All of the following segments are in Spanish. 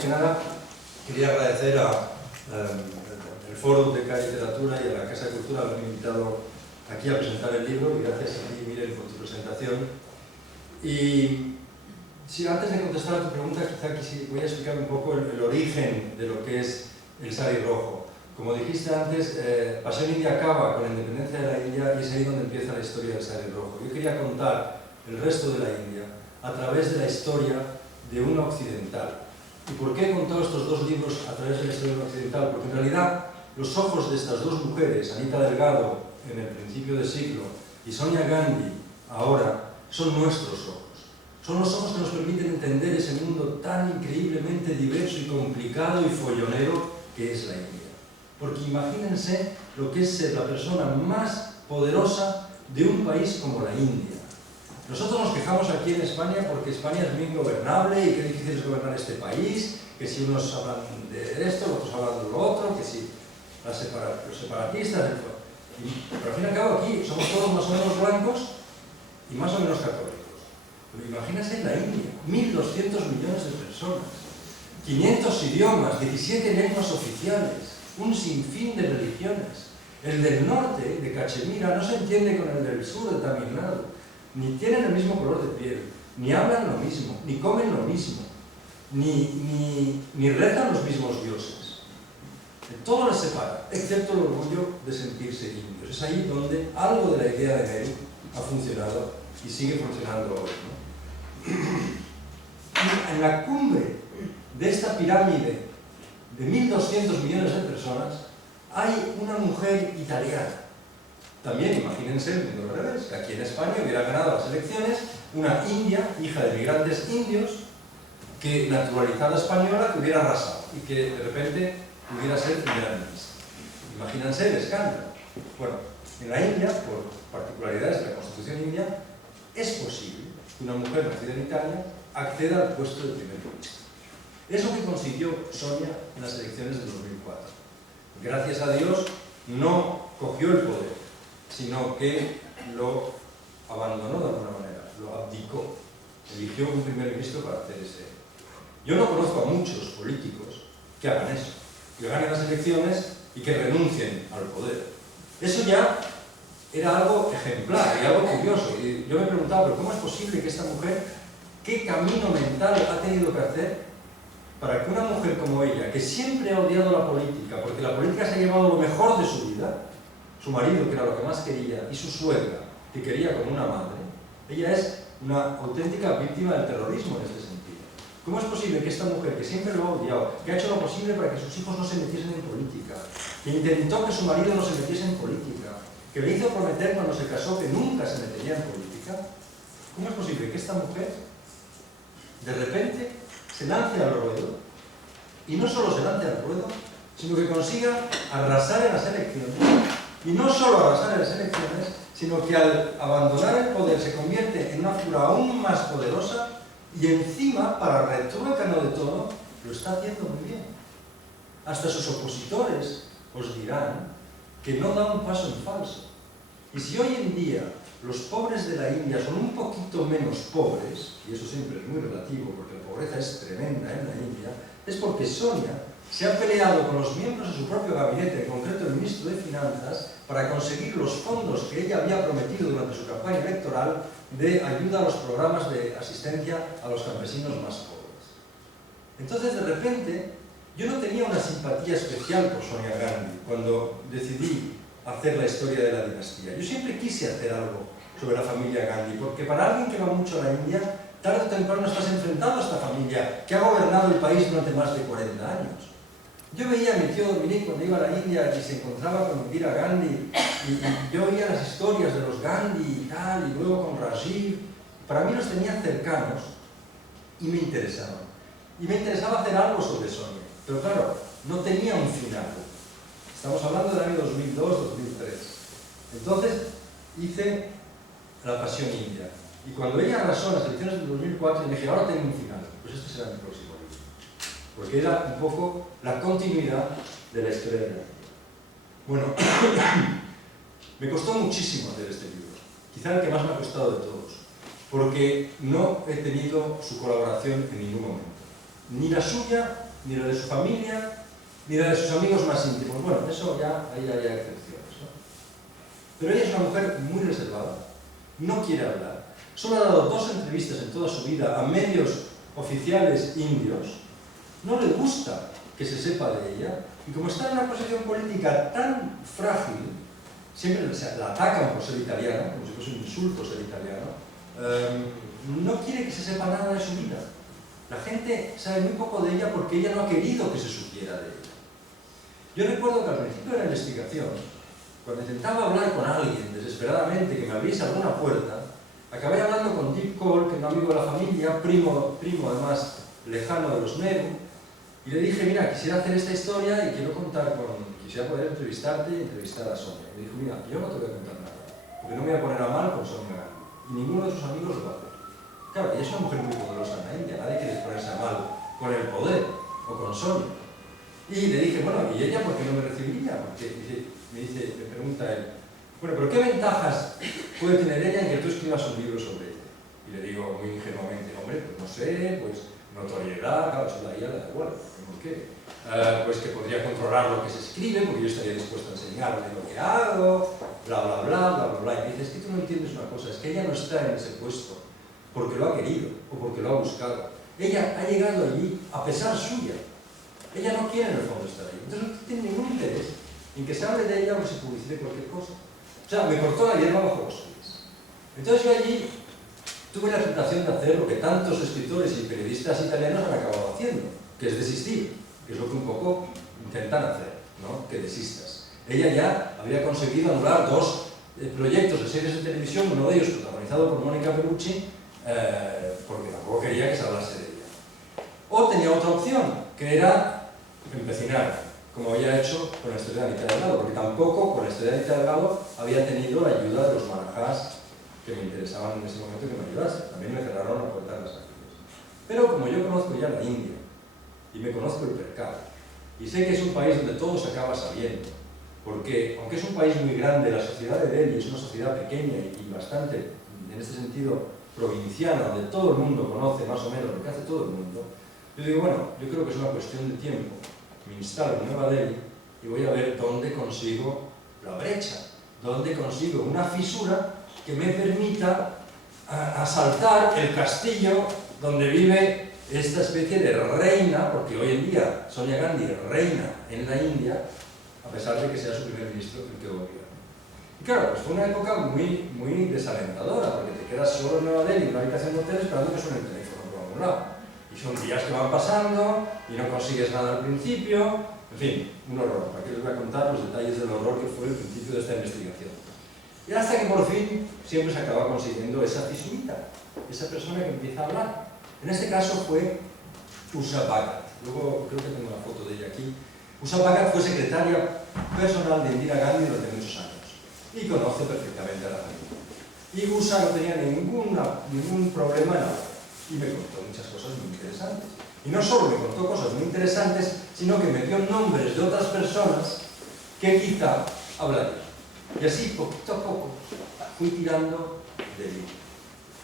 que nada, quería agradecer al Foro de Calle Literatura y a la Casa de Cultura haberme invitado aquí a presentar el libro, y gracias a ti, Miren, por tu presentación. Y sí, antes de contestar a tu pregunta, quizá voy a explicar un poco el origen de lo que es el sari rojo. Como dijiste antes, Pasión India acaba con la independencia de la India y es ahí donde empieza la historia del sari rojo. Yo quería contar el resto de la India a través de la historia de una occidental. ¿Y por qué he contado estos dos libros a través de la historia de una occidental? Porque en realidad los ojos de estas dos mujeres, Anita Delgado en el principio del siglo y Sonia Gandhi ahora, son nuestros ojos. Son los ojos que nos permiten entender ese mundo tan increíblemente diverso y complicado y follonero que es la India. Porque imagínense lo que es ser la persona más poderosa de un país como la India. Nosotros nos quejamos aquí en España porque España es muy ingobernable y qué difícil es gobernar este país, que si unos hablan de esto, otros hablan de lo otro, que si los separatistas... Pero al fin y al cabo aquí somos todos más o menos blancos y más o menos católicos. Pero imagínense en la India, 1.200 millones de personas, 500 idiomas, 17 lenguas oficiales, un sinfín de religiones. El del norte, de Cachemira, no se entiende con el del sur, de Tamil Nadu. Ni tienen el mismo color de piel, ni hablan lo mismo, ni comen lo mismo, ni rezan los mismos dioses. Todo les separa, excepto el orgullo de sentirse indios. Es ahí donde algo de la idea de Nehru ha funcionado y sigue funcionando hoy, ¿no? Y en la cumbre de esta pirámide de 1.200 millones de personas hay una mujer italiana. También imagínense el mundo al revés, que aquí en España hubiera ganado las elecciones una india, hija de migrantes indios, que naturalizada española, que hubiera arrasado y que de repente pudiera ser primera ministra. Imagínense el escándalo. Bueno, en la India, por particularidades de la Constitución india, es posible que una mujer nacida en Italia acceda al puesto de primer ministro. Es lo que consiguió Sonia en las elecciones del 2004. Gracias a Dios no cogió el poder, sino que lo abandonó de alguna manera, lo abdicó, eligió un primer ministro para hacer ese. Yo no conozco a muchos políticos que hagan eso, que ganen las elecciones y que renuncien al poder. Eso ya era algo ejemplar y algo curioso. Y yo me preguntaba, ¿pero cómo es posible que esta mujer, qué camino mental ha tenido que hacer para que una mujer como ella, que siempre ha odiado la política, porque la política se ha llevado lo mejor de su vida, su marido, que era lo que más quería, y su suegra, que quería como una madre, ella es una auténtica víctima del terrorismo en este sentido. ¿Cómo es posible que esta mujer, que siempre lo ha odiado, que ha hecho lo posible para que sus hijos no se metiesen en política, que intentó que su marido no se metiese en política, que le hizo prometer cuando se casó que nunca se metería en política, cómo es posible que esta mujer, de repente, se lance al ruedo, y no solo se lance al ruedo, sino que consiga arrasar en las elecciones? Y no solo arrasar en las elecciones, sino que al abandonar el poder se convierte en una figura aún más poderosa y encima, para retruécano de todo, lo está haciendo muy bien. Hasta sus opositores os dirán que no da un paso en falso. Y si hoy en día los pobres de la India son un poquito menos pobres, y eso siempre es muy relativo porque la pobreza es tremenda en la India, es porque Sonia se ha peleado con los miembros de su propio gabinete, en concreto el ministro de Finanzas, para conseguir los fondos que ella había prometido durante su campaña electoral de ayuda a los programas de asistencia a los campesinos más pobres. Entonces, de repente, yo no tenía una simpatía especial por Sonia Gandhi cuando decidí hacer la historia de la dinastía. Yo siempre quise hacer algo sobre la familia Gandhi, porque para alguien que va mucho a la India, tarde o temprano estás enfrentado a esta familia que ha gobernado el país durante más de 40 años. Yo veía a mi tío Dominique cuando iba a la India y se encontraba con Indira Gandhi y yo oía las historias de los Gandhi y tal, y luego con Rajiv. Para mí los tenía cercanos y me interesaban. Y me interesaba hacer algo sobre Sonia, pero claro, no tenía un final. Estamos hablando del año 2002-2003. Entonces hice La Pasión India. Y cuando ella arrasó en las elecciones del 2004, dije, ahora tengo un final. Pues este será mi próximo libro. Porque era un poco la continuidad de la historia de la India. Bueno, me costó muchísimo hacer este libro. Quizá el que más me ha costado de todos. Porque no he tenido su colaboración en ningún momento. Ni la suya, ni la de su familia, ni la de sus amigos más íntimos. Bueno, eso ya, ahí hay excepciones, ¿no? Pero ella es una mujer muy reservada, no quiere hablar. Solo ha dado 2 entrevistas en toda su vida a medios oficiales indios. No le gusta que se sepa de ella, y como está en una posición política tan frágil, siempre la atacan por ser italiana, como si fuese un insulto ser italiano, no quiere que se sepa nada de su vida. La gente sabe muy poco de ella porque ella no ha querido que se supiera de ella. Yo recuerdo que al principio de la investigación, cuando intentaba hablar con alguien desesperadamente que me abriese alguna puerta, acabé hablando con Deep Cole, que es un amigo de la familia, primo además lejano de los Nehru, y le dije, mira, quisiera hacer esta historia y quisiera poder entrevistarte y entrevistar a Sonia. Y me dijo, mira, yo no te voy a contar nada, porque no me voy a poner a mal con Sonia Gandhi, y ninguno de sus amigos lo va a hacer. Claro, ella es una mujer muy poderosa en la India, nadie quiere ponerse a mal con el poder o con Sonia. Y le dije, bueno, ¿y ella por qué no me recibiría? Porque me pregunta él, bueno, pero ¿qué ventajas puede tener ella en que tú escribas un libro sobre ella? Y le digo muy ingenuamente, hombre, pues no sé, pues notoriedad, claro, eso de ahí a la igual, ¿por qué? Pues que podría controlar lo que se escribe, porque yo estaría dispuesto a enseñarle lo que hago, bla, bla, bla, bla, bla, bla. Y me dice, es que tú no entiendes una cosa, es que ella no está en ese puesto porque lo ha querido o porque lo ha buscado. Ella ha llegado allí a pesar suya. Ella no quiere en el fondo estar allí. Entonces no tiene ningún interés en que se hable de ella o que se publicite cualquier cosa. O sea, me cortó la hierba bajo los pies. Entonces yo allí tuve la tentación de hacer lo que tantos escritores y periodistas italianos han acabado haciendo, que es desistir, que es lo que un poco intentan hacer, ¿no? Que desistas. Ella ya había conseguido anular 2 proyectos de series de televisión, uno de ellos protagonizado por Mónica Bellucci, porque tampoco quería que se hablase de ella. O tenía otra opción, que era empecinar, como había hecho con la historia de Anita Delgado, porque tampoco con la historia de Anita Delgado había tenido la ayuda de los marajás que me interesaban en ese momento que me ayudasen. También me cerraron la puerta de las acciones. Pero como yo conozco ya la India, y me conozco el mercado, y sé que es un país donde todo se acaba sabiendo, porque aunque es un país muy grande, la sociedad de Delhi es una sociedad pequeña y bastante, en este sentido, provinciana, donde todo el mundo conoce más o menos lo que hace todo el mundo, yo digo, bueno, yo creo que es una cuestión de tiempo. Me instalo en Nueva Delhi y voy a ver dónde consigo la brecha, dónde consigo una fisura que me permita asaltar el castillo donde vive esta especie de reina, porque hoy en día Sonia Gandhi reina en la India, a pesar de que sea su primer ministro el que gobierna. Y claro, pues fue una época muy, muy desalentadora, porque te quedas solo en Nueva Delhi, en una habitación de hotel, esperando que suene el teléfono por algún lado. Y son días que van pasando y no consigues nada al principio, en fin, un horror. Aquí les voy a contar los detalles del horror que fue el principio de esta investigación. Y hasta que por fin siempre se acaba consiguiendo esa fisurita, esa persona que empieza a hablar. En este caso fue Usha Bhagat. Luego creo que tengo una foto de ella aquí. Usha Bhagat fue secretaria personal de Indira Gandhi durante muchos años y conoce perfectamente a la familia. Y Usha no tenía ningún problema en hablar. Y me contó muchas cosas muy interesantes. Y no solo me contó cosas muy interesantes, sino que me dio nombres de otras personas que quizá hablarían. Y así, poquito a poco, fui tirando del libro.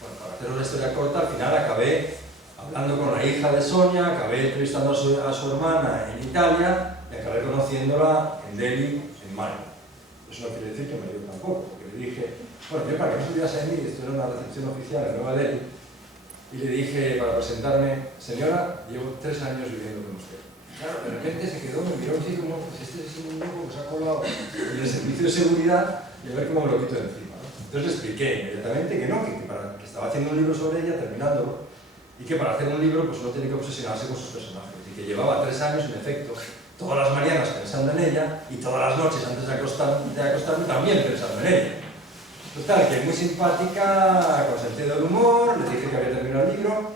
Bueno, para haceros la historia corta, al final acabé hablando con la hija de Sonia, acabé entrevistando a su hermana en Italia y acabé conociéndola en Delhi en mayo. Eso no quiere decir que me ayude tampoco, porque le dije, bueno, yo para que no estuviese en mí, esto era una recepción oficial en Nueva Delhi, y le dije, para presentarme, señora, llevo 3 años viviendo con usted. Claro, de repente se quedó, me miró así como, pues este es un loco que se ha colado en el servicio de seguridad y a ver cómo me lo quito de encima, ¿no? Entonces le expliqué inmediatamente que no, que estaba haciendo un libro sobre ella, terminándolo, y que para hacer un libro pues uno tiene que obsesionarse con sus personajes, y que llevaba 3 años, en efecto, todas las mañanas pensando en ella y todas las noches antes de acostarme también pensando en ella. Total, que es muy simpática, con sentido del humor, le dije que había terminado el libro,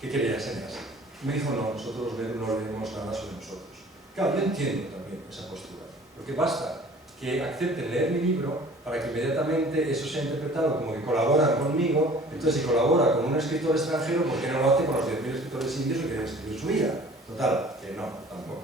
que quería enseñarse. Me dijo, no, nosotros no leemos nada sobre nosotros. Claro, yo entiendo también esa postura, porque basta que acepten leer mi libro para que inmediatamente eso sea interpretado como que colaboran conmigo. Entonces, si colabora con un escritor extranjero, ¿por qué no lo hace con los 10.000 escritores indios que quieren escribir su vida? Total, que no, tampoco.